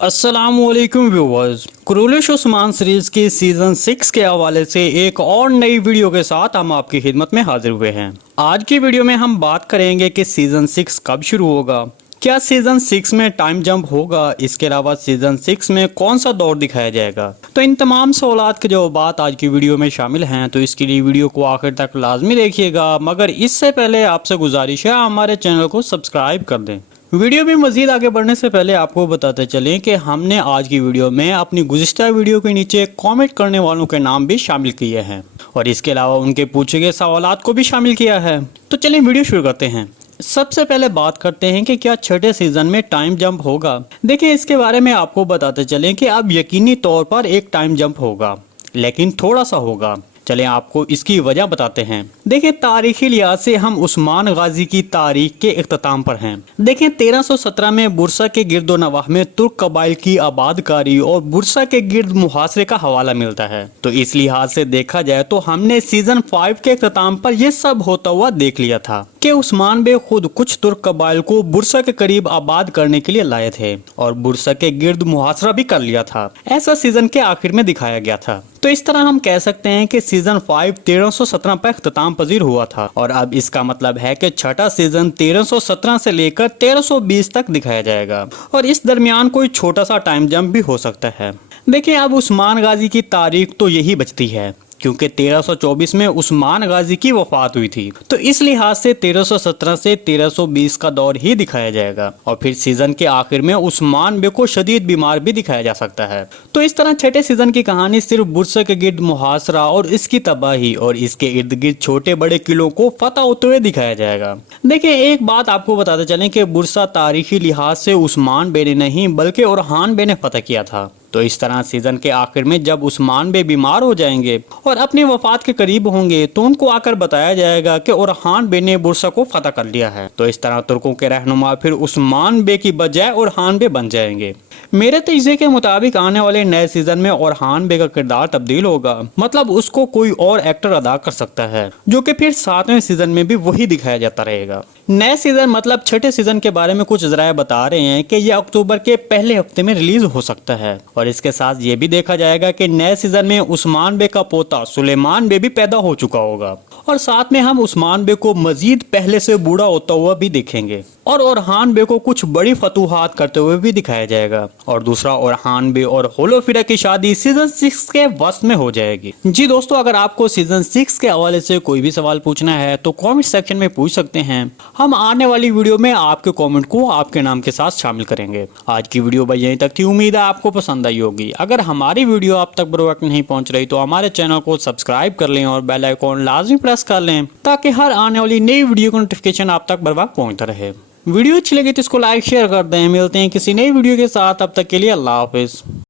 अस्सलाम वालेकुम viewers. Quraish Usman series की सीजन 6 के हवाले से एक और नई वीडियो के साथ हम आपकी खिदमत में हाजिर हुए हैं। आज की वीडियो में हम बात करेंगे कि सीजन 6 कब शुरू होगा, क्या सीजन 6 में टाइम जंप होगा, इसके अलावा सीजन 6 में कौन सा दौर दिखाया जाएगा। तो इन तमाम सवालात के जो बात आज की वीडियो में शामिल हैं, तो इसके लिए वीडियो को आखिर तक लाजमी देखिएगा। मगर इससे पहले आपसे गुजारिश है हमारे चैनल को सब्सक्राइब कर दें। वीडियो में मजीद आगे बढ़ने से पहले आपको बताते चलें कि हमने आज की वीडियो में अपनी गुज़िश्ता वीडियो के नीचे कमेंट करने वालों के नाम भी शामिल किए हैं और इसके अलावा उनके पूछे गए सवालात को भी शामिल किया है। तो चलिए वीडियो शुरू करते हैं। सबसे पहले बात करते हैं कि क्या छठे सीजन में टाइम जंप होगा। देखिए, इसके बारे में आपको बताते चलें कि अब यकीनी तौर पर एक टाइम जंप होगा, लेकिन थोड़ा सा होगा। चलें आपको इसकी वजह बताते हैं। देखें, तारीखी लिहाज से हम उस्मान गाजी की तारीख के इख्तिताम पर हैं। देखें, 1317 में बुरसा के गिर्दो नवाह में तुर्क कबाइल की आबादकारी और बुरसा के गिर्द मुहासरे का हवाला मिलता है। तो इस लिहाज से देखा जाए तो हमने सीजन 5 के इख्तिताम पर यह सब होता हुआ देख लिया था कि उस्मान बे खुद कुछ तुर्क कबाइल को बुरसा के करीब आबाद करने के लिए लाए थे और बुरसा के गिर्द मुहासरा भी कर लिया था। ऐसा सीजन के आखिर में दिखाया गया था। तो इस तरह हम कह सकते हैं कि सीजन 5 1317 पर इख्तिताम पजीर हुआ था और अब इसका मतलब है कि छठा सीजन 1317 से लेकर 1320 तक दिखाया जाएगा और इस दरमियान कोई छोटा सा टाइम जंप भी हो सकता है। देखिए, अब उस्मान गाजी की तारीख तो यही बचती है क्योंकि 1324 में उस्मान गाजी की वफात हुई थी। तो इस लिहाज से 1317 से 1320 का दौर ही दिखाया जाएगा और फिर सीजन के आखिर में उस्मान बे को शदीद बीमार भी दिखाया जा सकता है। तो इस तरह छठे सीजन की कहानी सिर्फ बुरसा के गिर्द मुहासरा और इसकी तबाही और इसके इर्द गिर्द छोटे बड़े किलों को फतह होते हुए दिखाया जाएगा। देखिए, एक बात आपको बताते चलें कि बुरसा तारीखी लिहाज से उस्मान बे ने नहीं बल्कि ओरहान बे ने फतह किया था। तो इस तरह सीजन के आखिर में जब उस्मान बे बीमार हो जाएंगे और अपनी वफात के करीब होंगे तो उनको आकर बताया जाएगा कि ओरहान बे ने बुरसा को फतह कर लिया है। तो इस तरह तुर्कों के रहनुमा फिर उस्मान बे की बजाय ओरहान बे बन जाएंगे। मेरे तजज़िये के मुताबिक आने वाले नए सीजन में ओरहान बे का किरदार तब्दील होगा, मतलब उसको कोई और एक्टर अदा कर सकता है, जो कि फिर 7वें सीजन में भी वही दिखाया जाता रहेगा। नए सीजन मतलब छठे सीजन के बारे में कुछ जराये बता रहे हैं कि यह अक्टूबर के पहले हफ्ते में रिलीज हो सकता है और इसके साथ ये भी देखा जाएगा कि नए सीजन में उस्मान बे का पोता सुलेमान बे भी पैदा हो चुका होगा और साथ में हम उस्मान बे को मजीद पहले से बूढ़ा होता हुआ भी देखेंगे और ओरहान बे को कुछ बड़ी फतूहात करते हुए भी दिखाया जाएगा और दूसरा ओरहान बे और होलोफिरा की शादी सीजन 6 के वस्त में हो जाएगी। जी दोस्तों, अगर आपको सीजन 6 के हवाले से कोई भी सवाल पूछना है तो कमेंट सेक्शन में पूछ सकते हैं। हम आने वाली वीडियो में आपके कमेंट को आपके नाम के साथ शामिल करेंगे। आज की वीडियो बस यहीं तक थी, उम्मीद है आपको पसंद आई होगी। अगर हमारी वीडियो आप तक बर वक्त नहीं पहुंच रही तो हमारे चैनल को सब्सक्राइब कर लें और बेल आइकॉन लाजमी प्रेस कर लें ताकि हर आने वाली नई वीडियो का नोटिफिकेशन आप तक बर वक्त पहुंचता रहे। वीडियो अच्छी लगी तो इसको लाइक शेयर कर दें। मिलते हैं किसी नई वीडियो के साथ, तब तक के लिए अल्लाह हाफिज।